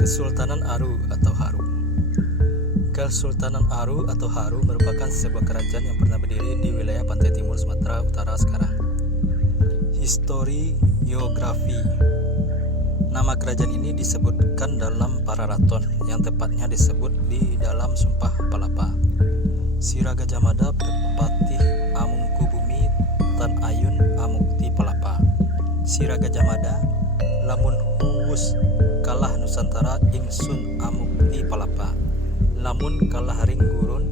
Kesultanan Aru atau Haru. Kesultanan Aru atau Haru merupakan sebuah kerajaan yang pernah berdiri di wilayah pantai timur Sumatera Utara sekarang. Historiografi. Nama kerajaan ini disebutkan dalam Pararaton, yang tepatnya disebut di dalam Sumpah Palapa. Siraga Jamada Patih Amungkubumi Tan Ayun Amukti Palapa. Siraga Jamada lamun huwus kalah Nusantara ingsun Amukti Palapa. Lamun kalah ring Gurun,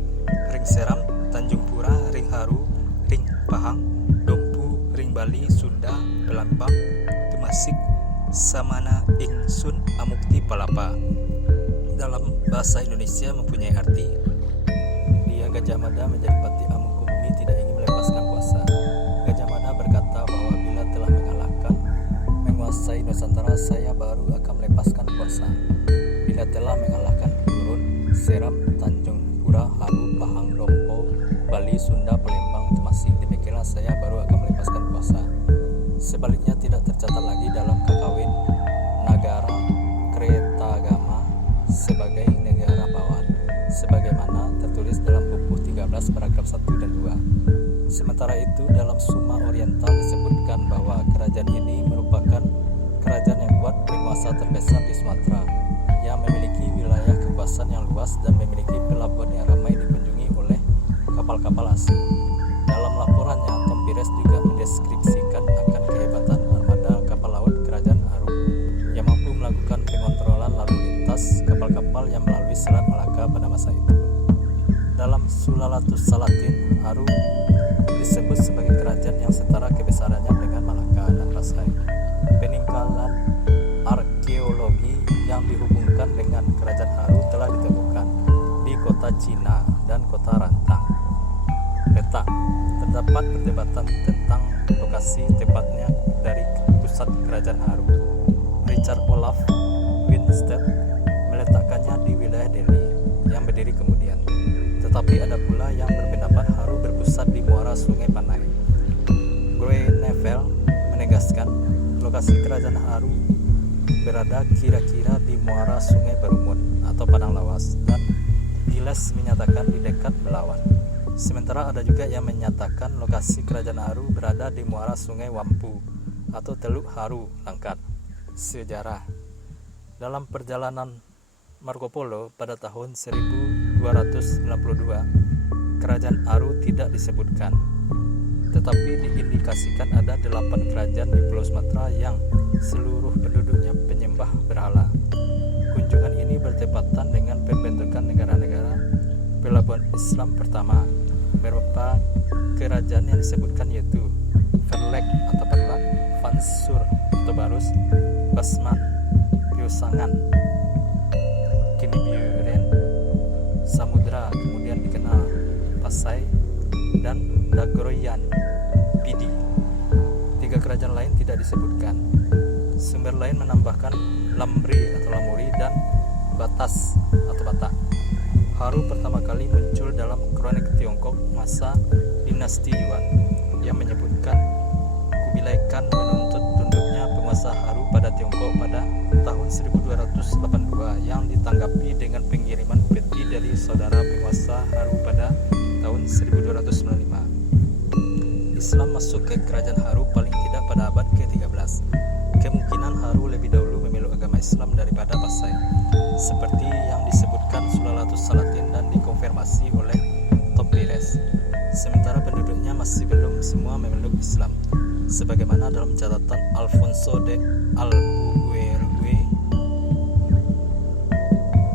ring Seram, Tanjung Pura, ring Haru, ring Pahang, Dompu, ring Bali, Sunda, Pelambang, Temasik, samana ingsun Amukti Palapa. Dalam bahasa Indonesia mempunyai arti dia Gajah Mada menjadi Patih Amungkubumi tidak ingin melepaskan kuasa. Gajah Mada berkata bahwa bila telah menguasai Nusantara, saya baru akan melepaskan kuasa. Bila telah mengalahkan Gurun, Seram, Tanjung Pura, Haru, Pahang, Dompo, Bali, Sunda, Palembang, Temasik, demikianlah saya baru akan melepaskan kuasa. Sebaliknya tidak tercatat lagi dalam kakawin Nagara Kretagama sebagai negara bawahan, sebagaimana tertulis dalam buku 13 paragraf 1 dan 2. Sementara itu dalam Suma Oriental disebutkan bahwa kerajaan ini merupakan kerajaan yang kuat berkuasa terbesar di Sumatera, yang memiliki wilayah kekuasaan yang luas dan memiliki pelabuhan yang ramai dikunjungi oleh kapal-kapal asing. Dalam laporannya, Tom Pires juga mendeskripsikan akan kehebatan armada kapal laut kerajaan Aru yang mampu melakukan pengontrolan lalu lintas kapal-kapal yang melalui Selat Malaka pada masa itu. Dalam Sulalatus Salatin, Aru disebut sebagai kerajaan yang setara kebesarannya dengan Malaka dan Pasai. Peninggalan arkeologi yang dihubungkan dengan kerajaan Haru telah ditemukan di kota Cina dan kota Rantang. Letak. Terdapat perdebatan tentang lokasi tepatnya dari pusat kerajaan Haru. Richard Olaf Winstead meletakkannya di wilayah Delhi yang berdiri kemudian. Tetapi ada pula yang berpendapat Haru berpusat di muara Sungai Panai. Groeneveld menegaskan lokasi kerajaan Haru berada kira-kira di muara Sungai Berumun atau Padang Lawas, dan Giles menyatakan di dekat Belawan. Sementara ada juga yang menyatakan lokasi kerajaan Haru berada di muara Sungai Wampu atau Teluk Haru Langkat. Sejarah. Dalam perjalanan Marco Polo pada tahun 1292, kerajaan Aru tidak disebutkan, tetapi diindikasikan ada 8 kerajaan di Pulau Sumatera yang seluruh penduduknya penyembah berhala. Kunjungan ini bertepatan dengan pembentukan negara-negara pelabuhan Islam pertama. Beberapa kerajaan yang disebutkan yaitu Verlek atau Perlak, Fansur atau Barus, Basman, Piusangan, Kinibiuren, Samudra, kemudian dikenal Pasai, dan Dagroyan Pidi. 3 kerajaan lain tidak disebutkan. Sumber lain menambahkan Lamri atau Lamuri dan Batas atau Batak. Haru pertama kali muncul dalam kronik Tiongkok masa dinasti Yuan yang menyebutkan Kubilai Khan menuntut tunduknya penguasa Haru pada Tiongkok pada tahun 1282 yang ditanggapi dengan pengiriman peti dari saudara penguasa Haru pada tahun 1295. Islam masuk ke kerajaan Haru paling tidak pada abad ke-13. Kemungkinan Haru lebih dahulu memeluk agama Islam daripada Pasai, seperti yang disebutkan Sulalatus Salatin dan dikonfirmasi oleh Tom Pires. Sementara penduduknya masih belum semua memeluk Islam, sebagaimana dalam catatan Alfonso de Albuquerque,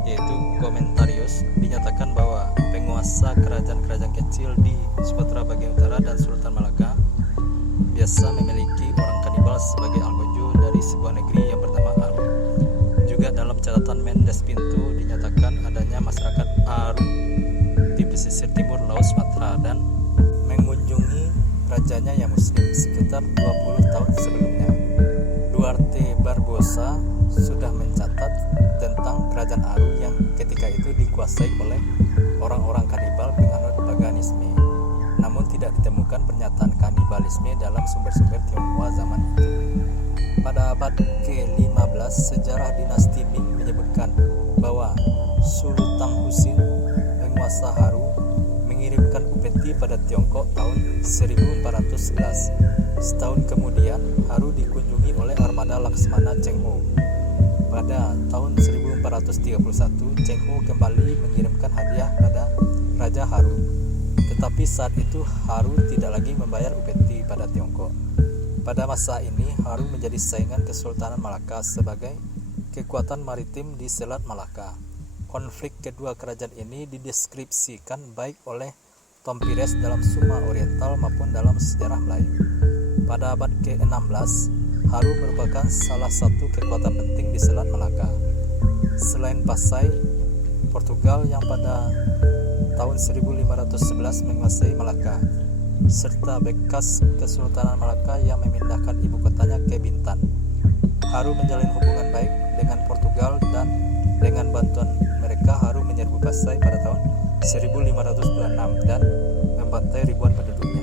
yaitu Komentarius, dinyatakan bahwa penguasa kerajaan-kerajaan kecil di Sumatera bagian utara dan Sultan Malaka biasa memiliki orang kanibal sebagai algojo dari sebuah negeri yang bernama Aru. Juga dalam catatan Mendes Pinto dinyatakan adanya masyarakat Aru di pesisir timur Laut Sumatera dan mengunjungi rajanya yang muslim sekitar 20 tahun sebelumnya. Duarte Barbosa sudah mencatat tentang kerajaan Aru yang ketika itu dikuasai oleh orang-orang kanibal penganut paganisme. Namun tidak ditemukan pernyataan kanibalisme dalam sumber-sumber Tionghoa zaman itu. Pada abad ke-15, sejarah dinasti Ming menyebutkan masa Haru mengirimkan upeti pada Tiongkok tahun 1411. Setahun kemudian, Haru dikunjungi oleh armada Laksmana Cheng Ho. Pada tahun 1431, Cheng Ho kembali mengirimkan hadiah pada Raja Haru. Tetapi saat itu Haru tidak lagi membayar upeti pada Tiongkok. Pada masa ini, Haru menjadi saingan Kesultanan Malaka sebagai kekuatan maritim di Selat Malaka. Konflik kedua kerajaan ini dideskripsikan baik oleh Tom Pires dalam Suma Oriental maupun dalam sejarah Melayu. Pada abad ke-16, Haru merupakan salah satu kekuatan penting di Selat Malaka. Selain Pasai, Portugal yang pada tahun 1511 menguasai Malaka, serta bekas Kesultanan Malaka yang memindahkan ibu kotanya ke Bintan. Haru menjalin hubungan baik dengan Portugal dan dengan bantuan mereka Haru menyerbu Pasai pada tahun 1526 dan membantai ribuan penduduknya.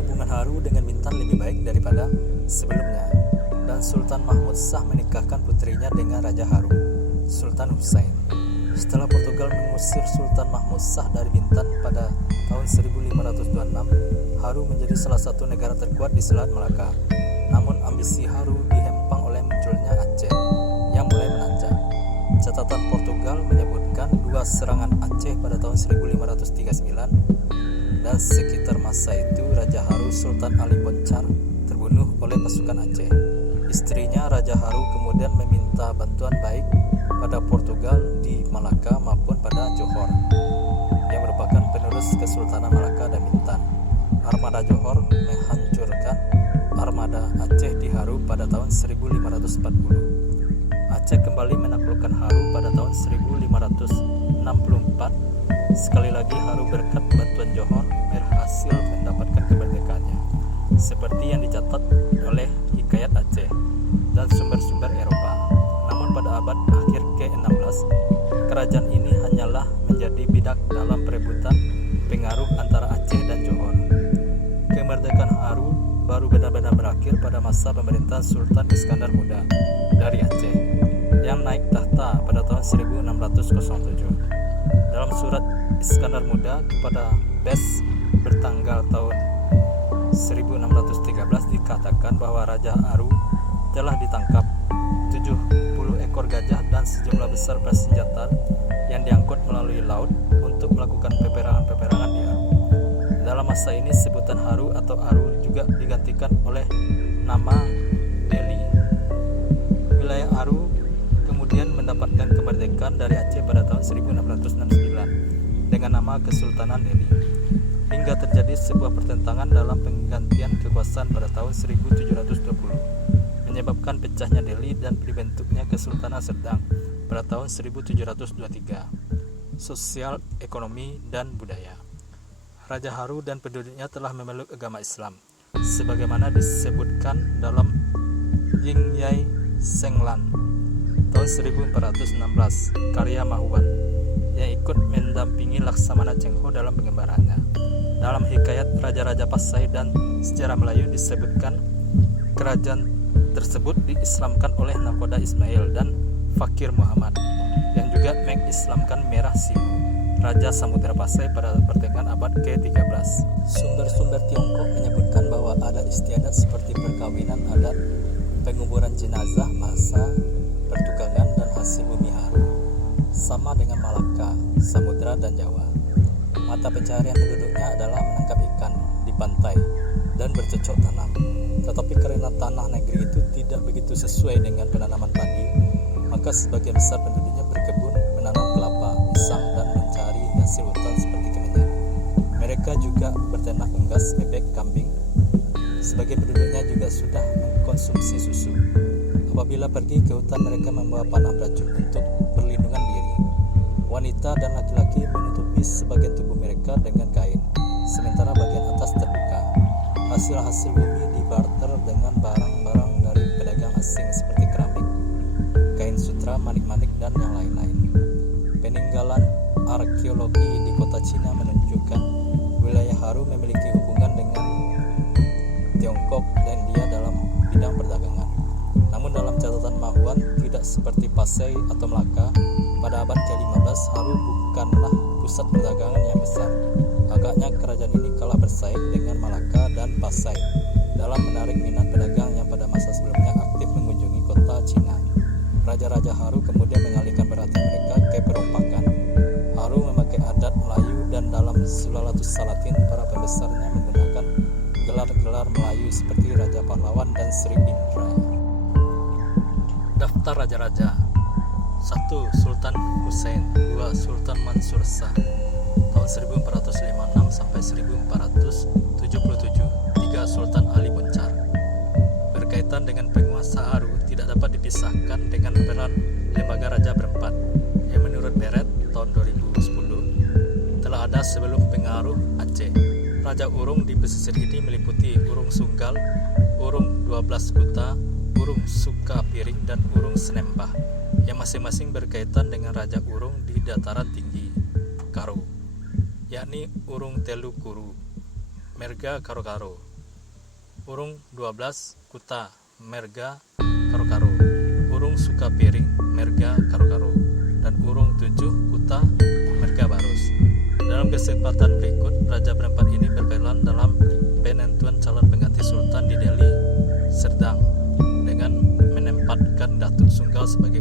Hubungan Haru dengan Bintan lebih baik daripada sebelumnya, dan Sultan Mahmud Shah menikahkan putrinya dengan Raja Haru, Sultan Husain. Setelah Portugal mengusir Sultan Mahmud Shah dari Bintan pada tahun 1526, Haru menjadi salah satu negara terkuat di Selat Malaka. Namun ambisi Haru dihempang oleh munculnya Aceh yang mulai menanjak. Catatan Portugal menyebutkan 2 serangan Aceh pada tahun 1539, dan sekitar masa itu Raja Haru Sultan Ali Boncar terbunuh oleh pasukan Aceh. Istrinya Raja Haru kemudian meminta bantuan baik pada Portugal di Malaka maupun pada Johor yang merupakan penerus Kesultanan Malaka dan Bintan. Armada Johor menghancurkan armada Aceh di Haru pada tahun 1540. Aceh kembali menaklukkan Haru pada tahun 1564. Sekali lagi Haru berkat bantuan Johor berhasil mendapatkan kemerdekaannya, seperti yang dicatat oleh Hikayat Aceh dan sumber-sumber Eropa. Namun pada abad akhir ke-16, kerajaan ini hanyalah menjadi bidak dalam perebutan pengaruh antara Aceh dan Johor. Kemerdekaan Haru baru benar-benar berakhir pada masa pemerintahan Sultan Iskandar Muda dari Aceh yang naik tahta pada tahun 1607. Dalam surat Iskandar Muda kepada Bes bertanggal tahun 1613 dikatakan bahwa Raja Haru telah ditangkap 70 ekor gajah dan sejumlah besar persenjataan yang diangkut melalui laut untuk melakukan peperangan-peperangan di Haru. Dalam masa ini sebutan Haru atau Aru juga digantikan oleh nama Delhi. Wilayah Haru kemudian mendapatkan kemerdekaan dari Aceh pada tahun 1669 dengan nama Kesultanan Delhi, hingga terjadi sebuah pertentangan dalam penggantian kekuasaan pada tahun 1720, menyebabkan pecahnya Delhi dan dibentuknya Kesultanan Serdang pada tahun 1723. Sosial, ekonomi, dan budaya. Raja Haru dan penduduknya telah memeluk agama Islam, sebagaimana disebutkan dalam Yingyai Senglan tahun 1416 karya Mahuwan yang ikut mendampingi Laksamana Cheng Ho dalam pengembaraannya. Dalam hikayat Raja-Raja Pasai dan sejarah Melayu disebutkan kerajaan tersebut diislamkan oleh Nakoda Ismail dan Fakir Muhammad, yang juga mengislamkan Merah Siu, Raja Samudra Pasai pada pertengahan abad ke-13. Sumber-sumber Tiongkok menyebutkan bahwa ada istiadat seperti perkawinan adat, penguburan jenazah massa, pertukangan dan hasil bumi Haru, sama dengan Malaka, Samudra, dan Jawa. Mata pencaharian penduduknya adalah menangkap ikan di pantai dan bercocok tanam. Tetapi karena tanah negeri itu tidak begitu sesuai dengan penanaman padi, maka sebagian besar penduduknya berkebun, menanam kelapa, pisang, dan mencari hasil hutan seperti kemenyan. Mereka juga berternak unggas, bebek, kambing. Sebagian penduduknya juga sudah mengkonsumsi susu. Apabila pergi ke hutan, mereka membawa panah beracun untuk perlindungan diri. Wanita dan laki-laki menutupi sebagian tubuh mereka dengan kain, sementara bagian atas terbuka. Hasil-hasil bumi dibarter dengan barang-barang dari pedagang asing seperti keramik, kain sutra, manik-manik, dan yang lain-lain. Peninggalan arkeologi di kota Cina menunjukkan wilayah Haru memiliki hubungan dengan Tiongkok dan India dalam bidang perdagangan. Namun Namun dalam catatan Mahuan, tidak seperti Pasai atau Melaka, pada abad ke-15 Haru bukanlah pusat perdagangan yang besar. Agaknya kerajaan ini kalah bersaing dengan Malaka dan Pasai dalam menarik minat pedagang yang pada masa sebelumnya aktif mengunjungi kota Cina. Raja-raja Haru kemudian mengalihkan perhatian mereka ke perompakan. Haru memakai adat Melayu dan dalam Sulalatus Salatin para pembesarnya menggunakan gelar-gelar Melayu seperti Raja Pahlawan dan Sri Indra. Daftar Raja-Raja. 1. Sultan Hussein. 2. Sultan Mansur Shah tahun 1456 sampai 1477. 3. Sultan Ali Boncar. Berkaitan dengan penguasa Haru tidak dapat dipisahkan dengan peran lembaga raja berempat yang menurut Beret tahun 2010 telah ada sebelum pengaruh Aceh. Raja Urung di pesisir ini meliputi Urung Sunggal, Urung 12 Kuta, Urung Sukapiring dan Urung Senembah yang masing-masing berkaitan dengan Raja Urung di dataran tinggi Karo, yakni Urung Telu Kuru, Merga Karo-Karo, Urung 12 Kuta, Merga Karo-Karo, Urung Sukapiring, Merga Karo-Karo, dan Urung 7 Kuta, Merga Barus. Dalam kesempatan berikut, Raja berempat ini berperan dalam penentuan calon pengganti Sultan di Delhi Serdang dengan menempatkan Datuk Sunggal sebagai